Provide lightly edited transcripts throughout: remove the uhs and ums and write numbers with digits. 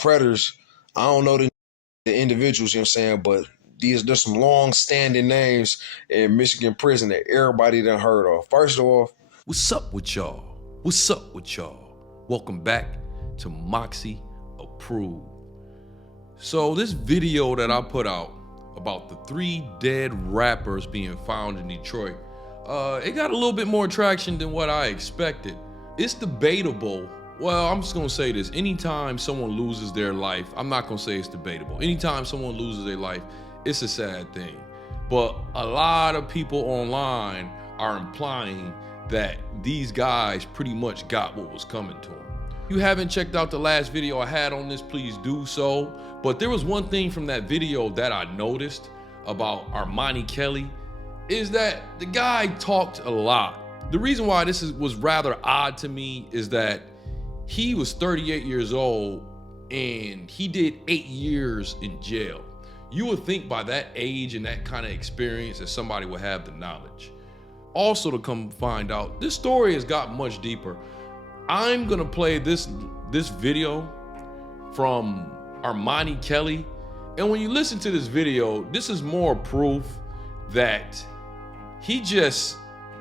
predators. I don't know the individuals, you know what I'm saying, but there's some long-standing names in Michigan prison that everybody done heard of. First off, what's up with y'all? What's up with y'all? Welcome back to Moxy Approved. So this video that I put out about the 3 dead rappers being found in Detroit, it got a little bit more traction than what I expected. It's debatable. Well, I'm just gonna say this. Anytime someone loses their life, I'm not gonna say it's debatable. Anytime someone loses their life, it's a sad thing. But a lot of people online are implying that these guys pretty much got what was coming to them. If you haven't checked out the last video I had on this, please do so. But there was one thing from that video that I noticed about Armani Kelly is that the guy talked a lot. The reason why this was rather odd to me is that he was 38 years old and he did 8 years in jail. You would think by that age and that kind of experience that somebody would have the knowledge. Also, to come find out, this story has got much deeper. I'm gonna play this video from Armani Kelly. And when you listen to this video, this is more proof that he just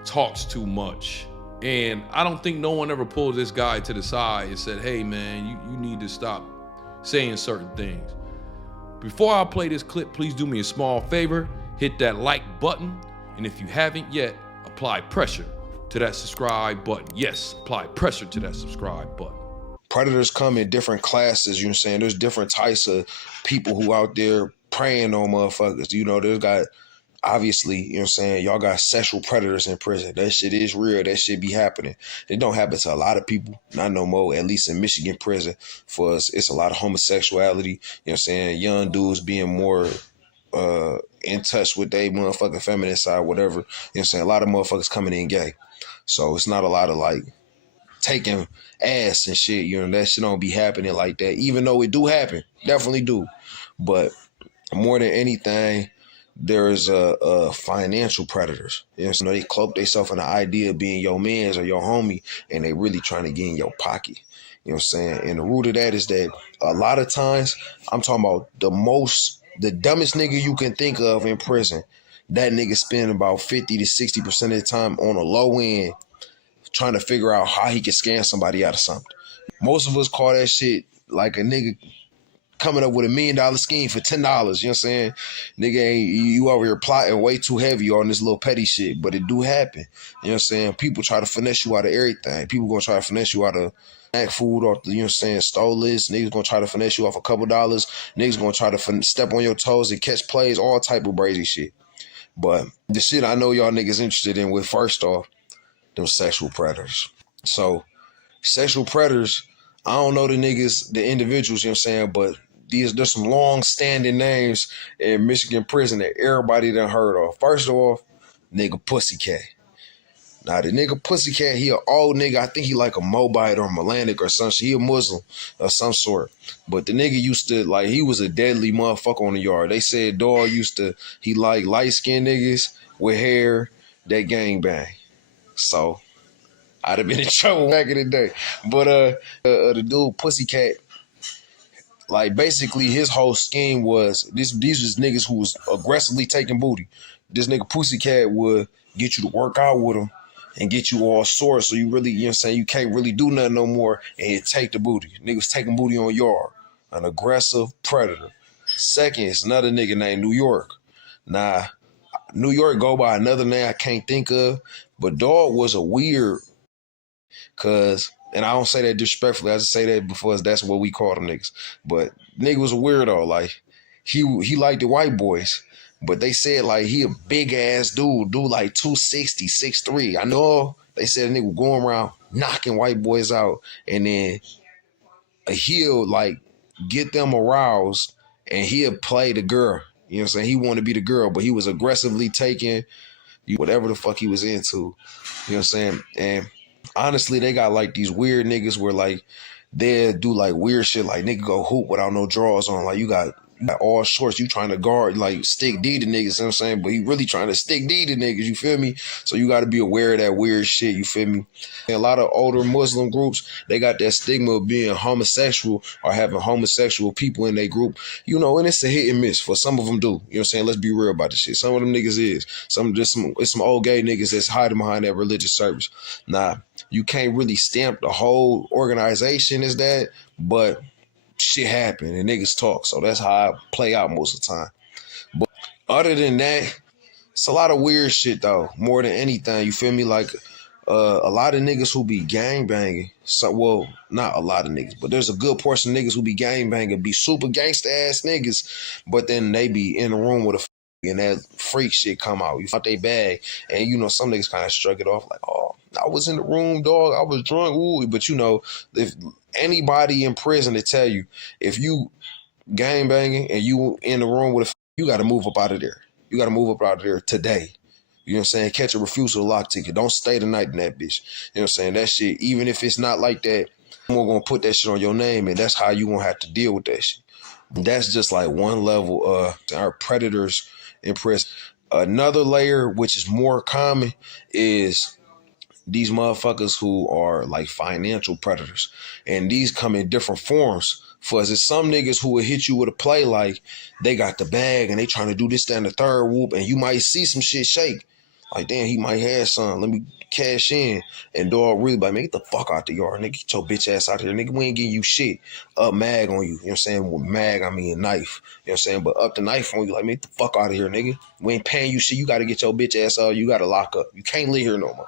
talks too much. And I don't think no one ever pulled this guy to the side and said, hey man, you need to stop saying certain things. Before I play this clip, please do me a small favor, hit that like button. And if you haven't yet, apply pressure to that subscribe button. Yes, apply pressure to that subscribe button. Predators come in different classes, you know what I'm saying? There's different types of people who out there preying on motherfuckers. You know, there's got, obviously, you know what I'm saying, y'all got sexual predators in prison. That shit is real. That shit be happening. It don't happen to a lot of people, not no more, at least in Michigan prison. For us, it's a lot of homosexuality, you know what I'm saying? Young dudes being more in touch with their motherfucking feminine side, whatever. You know what I'm saying? A lot of motherfuckers coming in gay. So it's not a lot of like taking ass and shit, you know, that shit don't be happening like that, even though it do happen, definitely do. But more than anything, there's financial predators. You know, so they cloak themselves in the idea of being your mans or your homie, and they really trying to get in your pocket. You know what I'm saying? And the root of that is that a lot of times, I'm talking about the dumbest nigga you can think of in prison, that nigga spend about 50 to 60% of the time on a low end trying to figure out how he can scam somebody out of something. Most of us call that shit like a nigga coming up with $1 million scheme for $10. You know what I'm saying? Nigga, ain't you over here plotting way too heavy on this little petty shit, but it do happen. You know what I'm saying? People try to finesse you out of everything. People gonna try to finesse you out of snack food, or you know what I'm saying, stole list. Niggas gonna try to finesse you off a couple dollars. Niggas gonna try to step on your toes and catch plays, all type of crazy shit. But the shit I know y'all niggas interested in with, first off, them sexual predators. So sexual predators, I don't know the individuals, you know what I'm saying, but there's some long-standing names in Michigan prison that everybody done heard of. First off, nigga Pussycat. Now the nigga Pussycat, he an old nigga. I think he like a Moabite or Melanic or some shit. He a Muslim of some sort. But the nigga used to, like, he was a deadly motherfucker on the yard. They said dog he like light-skinned niggas with hair that gang bang. So I'd have been in trouble back in the day. But the dude Pussycat, like, basically his whole scheme was these was niggas who was aggressively taking booty. This nigga Pussycat would get you to work out with him and get you all sore, so you really, you know what I'm saying, you can't really do nothing no more, and he'd take the booty. Niggas taking booty on yard. An aggressive predator. Second, it's another nigga named New York. Now, New York go by another name I can't think of, but dog was a weird, cause, and I don't say that disrespectfully, I just say that because that's what we call them niggas. But nigga was a weirdo, like he liked the white boys, but they said like he a big ass dude like 260, 6'3". I know they said a nigga going around knocking white boys out, and then he'll like get them aroused and he'll play the girl. You know what I'm saying? He wanted to be the girl, but he was aggressively taking whatever the fuck he was into. You know what I'm saying? And honestly, they got like these weird niggas where like they do like weird shit, like nigga go hoop without no drawers on. Like you got You got all shorts, you trying to guard, like stick D to niggas, you know what I'm saying? But he really trying to stick D to niggas, you feel me? So you got to be aware of that weird shit, you feel me? And a lot of older Muslim groups, they got that stigma of being homosexual or having homosexual people in their group, you know, and it's a hit and miss. For some of them do, you know what I'm saying? Let's be real about this shit. Some of them niggas is. It's some old gay niggas that's hiding behind that religious service. Nah, you can't really stamp the whole organization as that, but shit happen and niggas talk. So that's how I play out most of the time. But other than that, it's a lot of weird shit though, more than anything. You feel me? Like a lot of niggas who be gang banging. So, well, not a lot of niggas, but there's a good portion of niggas who be gang banging, be super gangsta ass niggas, but then they be in the room with a and that freak shit come out. You out they bag, and you know some niggas kind of struck it off like, oh, I was in the room, dog. I was drunk, ooh. But you know, if anybody in prison to tell you, if you gang banging and you in the room with a, you got to move up out of there. You got to move up out of there today. You know what I'm saying? Catch a refusal lock ticket. Don't stay the night in that bitch. You know what I'm saying? That shit, even if it's not like that, we're gonna put that shit on your name, and that's how you gonna have to deal with that shit. That's just like one level. Our predators in prison. Another layer, which is more common, is these motherfuckers who are like financial predators, and these come in different forms. For us, it's some niggas who will hit you with a play like they got the bag and they trying to do this, that, and the third whoop, and you might see some shit shake. Like, damn, he might have some. Let me cash in. And dog really like, man, get the fuck out the yard, nigga. Get your bitch ass out here, nigga. We ain't getting you shit. Up mag on you. You know what I'm saying? With mag, I mean knife. You know what I'm saying? But up the knife on you, like, man, get the fuck out of here, nigga. We ain't paying you shit. You got to get your bitch ass out. You got to lock up. You can't live here no more. You know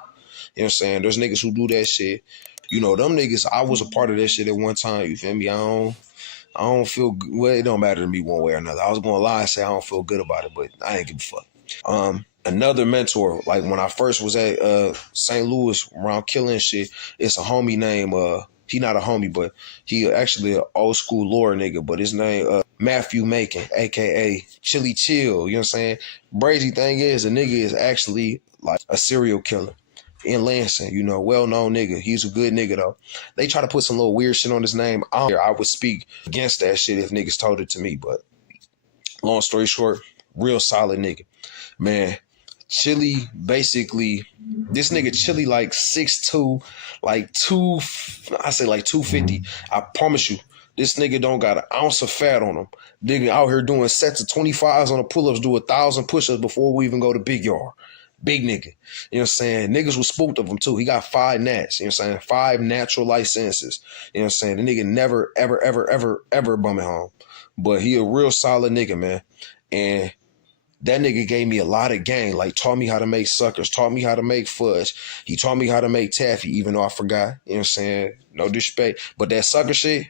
what I'm saying? There's niggas who do that shit. You know, them niggas, I was a part of that shit at one time. You feel me? I don't feel good. Well, it don't matter to me one way or another. I was going to lie and say I don't feel good about it, but I ain't give a fuck. Another mentor, like when I first was at St. Louis around killing shit, it's a homie named, he not a homie, but he actually an old school lore nigga, but his name Matthew Macon, a.k.a. Chili Chill, you know what I'm saying? Crazy thing is, the nigga is actually like a serial killer in Lansing, you know, well-known nigga. He's a good nigga, though. They try to put some little weird shit on his name. I would speak against that shit if niggas told it to me, but long story short, real solid nigga. Man, Chili, basically, this nigga Chili like 6'2", like 250. I promise you, this nigga don't got an ounce of fat on him. Nigga out here doing sets of 25s on the pull-ups, do 1,000 push-ups before we even go to big yard. Big nigga. You know what I'm saying? Niggas was spooked of him too. He got 5 nats. You know what I'm saying? 5 natural licenses. You know what I'm saying? The nigga never, ever bumming home. But he a real solid nigga, man. And that nigga gave me a lot of game, like taught me how to make suckers, taught me how to make fudge. He taught me how to make taffy, even though I forgot. You know what I'm saying? No disrespect. But that sucker shit,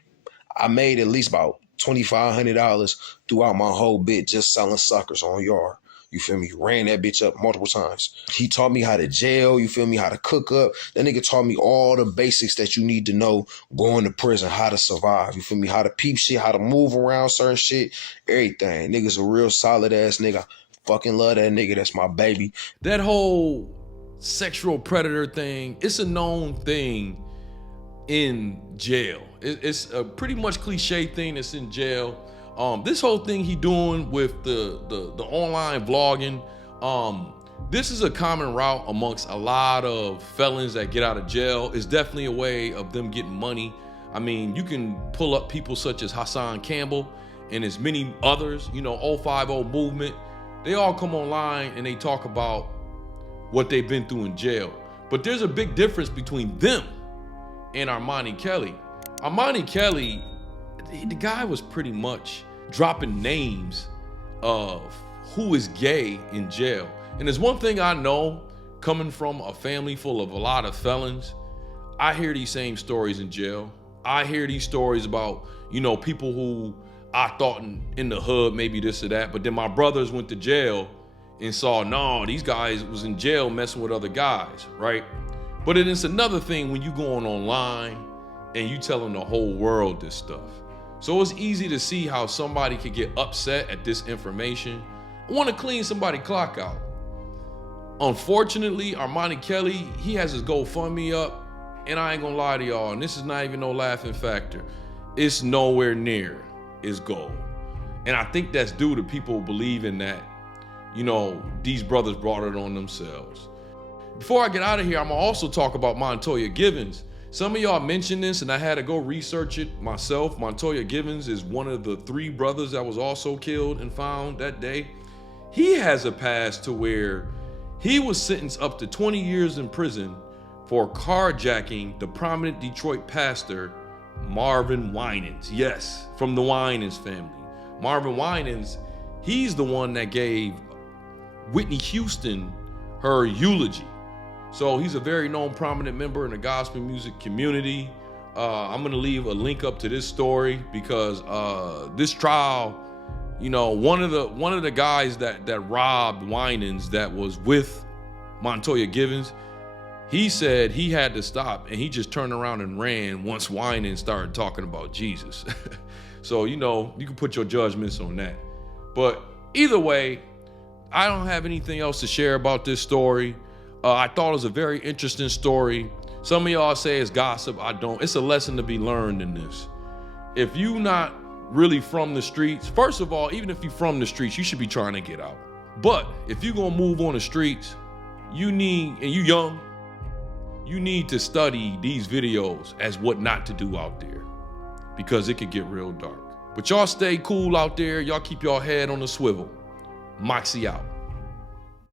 I made at least about $2,500 throughout my whole bit just selling suckers on yard. You feel me? Ran that bitch up multiple times. He taught me how to jail, you feel me? How to cook up. That nigga taught me all the basics that you need to know going to prison, how to survive. You feel me? How to peep shit, how to move around certain shit, everything. Nigga's a real solid ass nigga. Fucking love that nigga. That's my baby. That whole sexual predator thing, it's a known thing in jail. It's a pretty much cliche thing that's in jail. This whole thing he doing with the online vlogging, this is a common route amongst a lot of felons that get out of jail. It's definitely a way of them getting money. I mean, you can pull up people such as Hassan Campbell and as many others, you know, 050 movement. They all come online and they talk about what they've been through in jail. But there's a big difference between them and Armani Kelly. Armani Kelly, the guy was pretty much dropping names of who is gay in jail. And there's one thing I know, coming from a family full of a lot of felons, I hear these same stories in jail. I hear these stories about, you know, people who I thought in the hood, maybe this or that, but then my brothers went to jail and saw, no, these guys was in jail messing with other guys, right? But it is another thing when you going online and you telling the whole world this stuff. So it's easy to see how somebody could get upset at this information. I want to clean somebody's clock out. Unfortunately, Armani Kelly, he has his GoFundMe up, and I ain't gonna lie to y'all, and this is not even no laughing factor. It's nowhere near his goal. And I think that's due to people believing that, you know, these brothers brought it on themselves. Before I get out of here, I'm gonna also talk about Montoya Givens. Some of y'all mentioned this and I had to go research it myself. Montoya Givens is one of the 3 brothers that was also killed and found that day. He has a past to where he was sentenced up to 20 years in prison for carjacking the prominent Detroit pastor, Marvin Winans. Yes, from the Winans family. Marvin Winans, he's the one that gave Whitney Houston her eulogy. So he's a very known prominent member in the gospel music community. I'm gonna leave a link up to this story because this trial, you know, one of the guys that robbed Winans that was with Montoya Givens, he said he had to stop and he just turned around and ran once Winans started talking about Jesus. So, you know, you can put your judgments on that. But either way, I don't have anything else to share about this story. I thought it was a very interesting story. Some of y'all say it's gossip. I don't. It's a lesson to be learned in this. If you not really from the streets, first of all, even if you from the streets, you should be trying to get out. But if you're gonna move on the streets, you need, and you young, you need to study these videos as what not to do out there because it could get real dark. But y'all stay cool out there. Y'all keep your head on the swivel. Moxy out.